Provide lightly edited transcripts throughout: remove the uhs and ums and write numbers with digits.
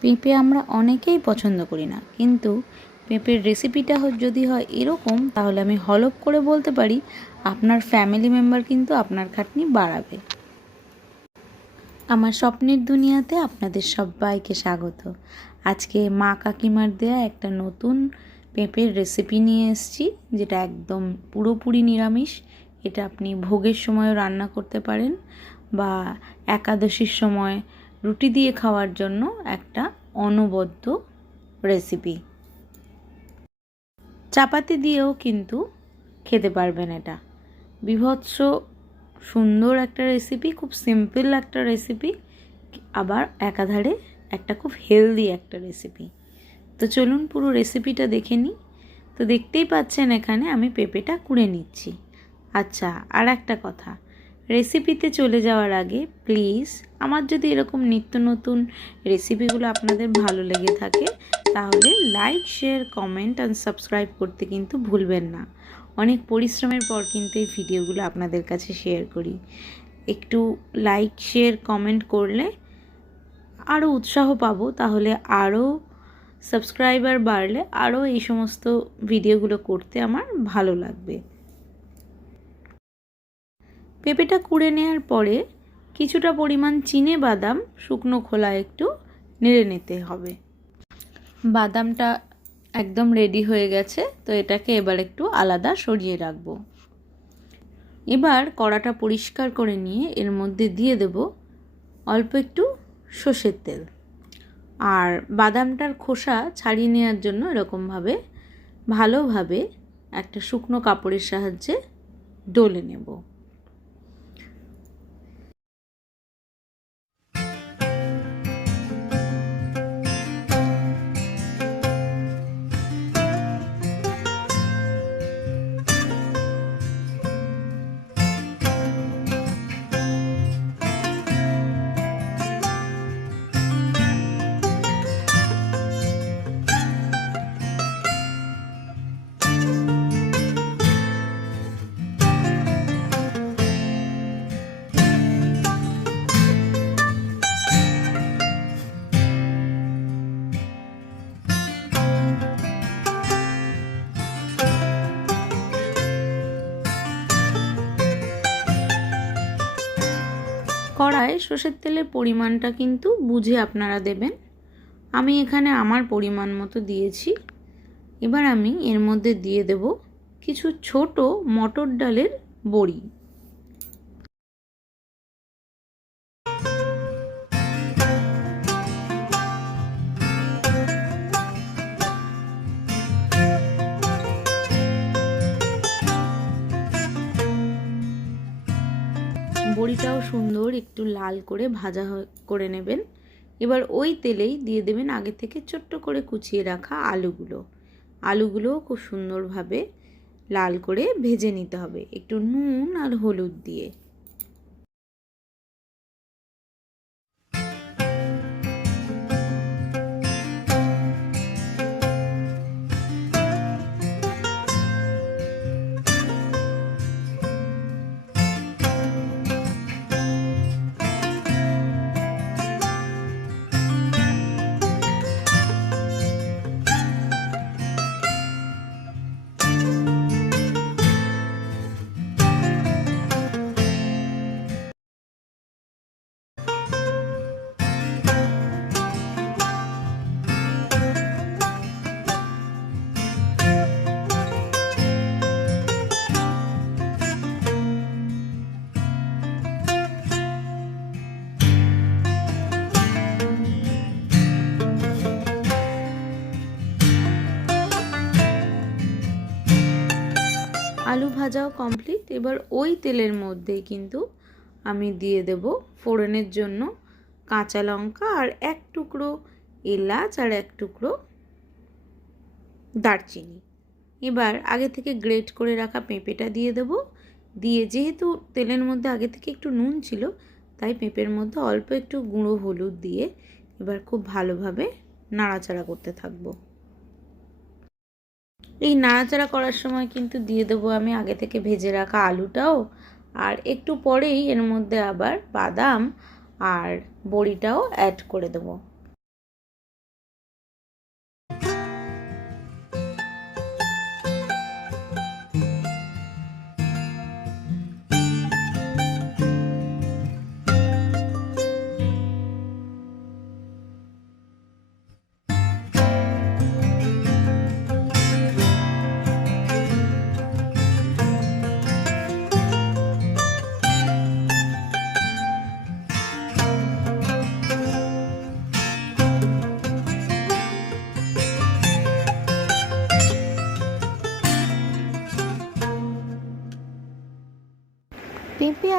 পেঁপে আমরা অনেকেই পছন্দ করি না, কিন্তু পেঁপের রেসিপিটা যদি হয় এরকম, তাহলে আমি হলফ করে বলতে পারি আপনার ফ্যামিলি মেম্বার কিন্তু আপনার খাটনি বাড়াবে। আমার স্বপ্নের দুনিয়াতে আপনাদের সবাইকে স্বাগত। আজকে মা কাকিমার দেয়া একটা নতুন পেঁপের রেসিপি নিয়ে এসেছি, যেটা একদম পুরোপুরি নিরামিষ। এটা আপনি ভোগের সময়ও রান্না করতে পারেন, বা একাদশীর সময় রুটি দিয়ে খাওয়ার জন্য একটা অনবদ্য রেসিপি। চাপাতি দিয়েও কিন্তু খেতে পারবেন। এটা বীভৎস সুন্দর একটা রেসিপি, খুব সিম্পল একটা রেসিপি, আবার একাধারে একটা খুব হেলদি একটা রেসিপি। তো চলুন পুরো রেসিপিটা দেখে নিই। তো দেখতেই পাচ্ছেন এখানে আমি পেঁপেটা কুড়ে নিচ্ছি। আচ্ছা, আর একটা কথা, রেসিপিতে চলে যাওয়ার আগে প্লিজ আমার যদি এরকম নিত্য নতুন রেসিপিগুলো আপনাদের ভালো লেগে থাকে, তাহলে like, share, comment and subscribe করতে কিন্তু ভুলবেন না। অনেক পরিশ্রমের পর কিন্তু এই ভিডিওগুলো আপনাদের কাছে শেয়ার করি। একটু লাইক, শেয়ার, কমেন্ট করলে আরও উৎসাহ পাবো, তাহলে আরও সাবস্ক্রাইবার বাড়লে আরও এই সমস্ত ভিডিওগুলো করতে আমার ভালো লাগবে। পেঁপেটা কুড়ে নেওয়ার পরে কিছুটা পরিমাণ চিনে বাদাম শুকনো খোলা একটু নেড়ে নিতে হবে। বাদামটা একদম রেডি হয়ে গেছে, তো এটাকে এবার একটু আলাদা সরিয়ে রাখবো। এবার কড়াটা পরিষ্কার করে নিয়ে এর মধ্যে দিয়ে দেব অল্প একটু সর্ষের তেল, আর বাদামটার খোসা ছাড়িয়ে নেওয়ার জন্য এরকমভাবে ভালোভাবে একটা শুকনো কাপড়ের সাহায্যে ডলে নেব। কড়ায় সর্ষের তেলের পরিমাণটা কিন্তু বুঝে আপনারা দেবেন। আমি এখানে আমার পরিমাণ মতো দিয়েছি। এবার আমি এর মধ্যে দিয়ে দেব কিছু ছোট মটর ডালের বড়ি। বড়িটাও সুন্দর একটু লাল করে ভাজা করে নেবেন। এবার ওই তেলেই দিয়ে দেবেন আগে থেকে ছোট্ট করে কুচিয়ে রাখা আলুগুলোও খুব সুন্দরভাবে লাল করে ভেজে নিতে হবে, একটু নুন আর হলুদ দিয়ে। আলু ভাজাও কমপ্লিট। এবার ওই তেলের মধ্যেই কিন্তু আমি দিয়ে দেব ফোড়নের জন্য কাঁচা লঙ্কা আর এক টুকরো এলাচ আর এক টুকরো দারচিনি। এবার আগে থেকে গ্রেট করে রাখা পেঁপেটা দিয়ে দেব। দিয়ে যেহেতু তেলের মধ্যে আগে থেকে একটু নুন ছিল, তাই পেঁপের মধ্যে অল্প একটু গুঁড়ো হলুদ দিয়ে এবার খুব ভালোভাবে নাড়াচাড়া করতে থাকবো। এই নাড়াচাড়া করার সময় কিন্তু দিয়ে দেবো আমি আগে থেকে ভেজে রাখা আলুটাও, আর একটু পরেই এর মধ্যে আবার বাদাম আর বড়িটাও অ্যাড করে দেবো।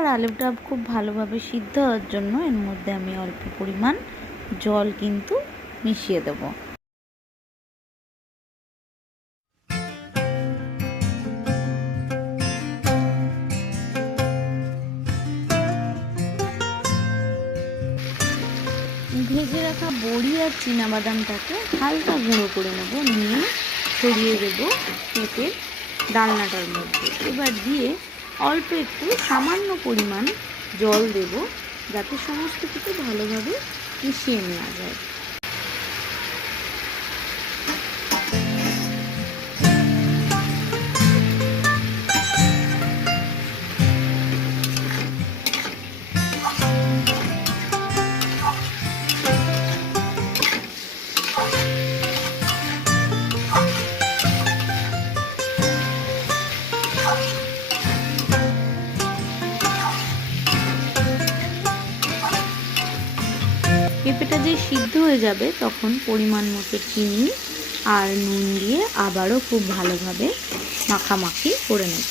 আর আলুটা খুব ভালোভাবে সিদ্ধ হওয়ার জন্য এর মধ্যে আমি অল্প পরিমাণ জল কিন্তু মিশিয়ে দেবো। ভেজে রাখা বড়ি আর চীনাবাদামটাকে হালকা গুঁড়ো করে নেব, নিয়ে ছড়িয়ে দেবো পেঁপের ডালনাটার মধ্যে। এবার দিয়ে অল্প একটু সামান্য পরিমাণ জল দেব, যাতে সমস্ত কিছু ভালোভাবে মিশিয়ে নেওয়া যায়। পেঁপেটা যে সিদ্ধ হয়ে যাবে তখন পরিমাণ মতো চিনি আর নুন দিয়ে আবারও খুব ভালোভাবে মাখামাখি করে নেব।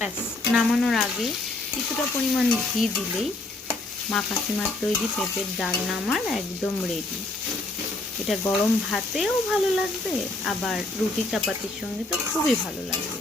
ব্যাস, নামানোর আগে কিছুটা পরিমাণ ঘি দিলেই মা কাকিমার তৈরি পেঁপের ডালনা আমার একদম রেডি। এটা গরম ভাতেও ভালো লাগবে, আবার রুটি চাপাতির সঙ্গে তো খুবই ভালো লাগবে।